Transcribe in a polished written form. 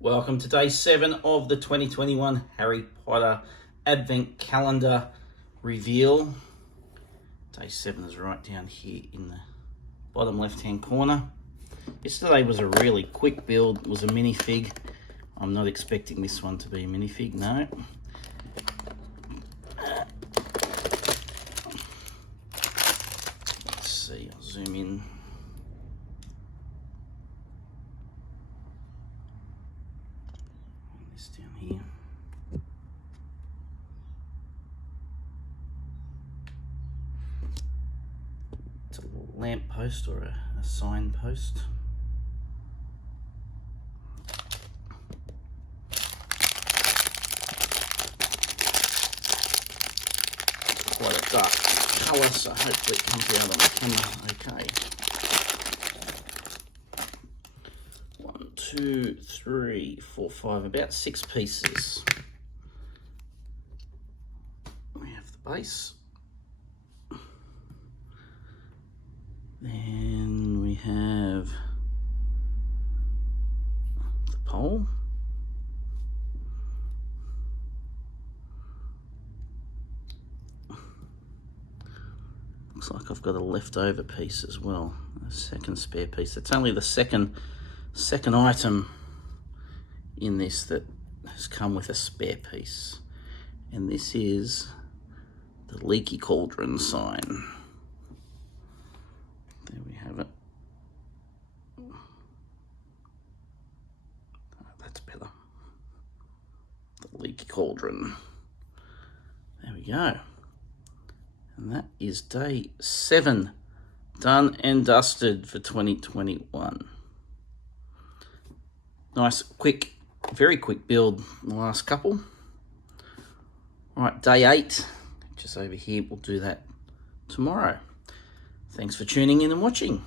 Welcome to day 7 of the 2021 Harry Potter Advent Calendar reveal. Day 7 is right down here in the bottom left hand corner. Yesterday was a really quick build, it was a minifig. I'm not expecting this one to be a minifig, no. Let's see, I'll zoom in. This down here. It's a lamp post or a sign post. Quite a dark colour, so hopefully it comes out on the camera okay. 1, 2, 3, 4, 5, about 6 pieces. We have the base. Then we have the pole. Looks like I've got a leftover piece as well, a second spare piece. It's only the second item in this that has come with a spare piece. And this is the leaky cauldron sign. There we have it. Oh, that's better. The leaky cauldron. There we go. And that is day 7, done and dusted for 2021. Nice, quick, very quick build, the last couple. All right, day 8, just over here, we'll do that tomorrow. Thanks for tuning in and watching.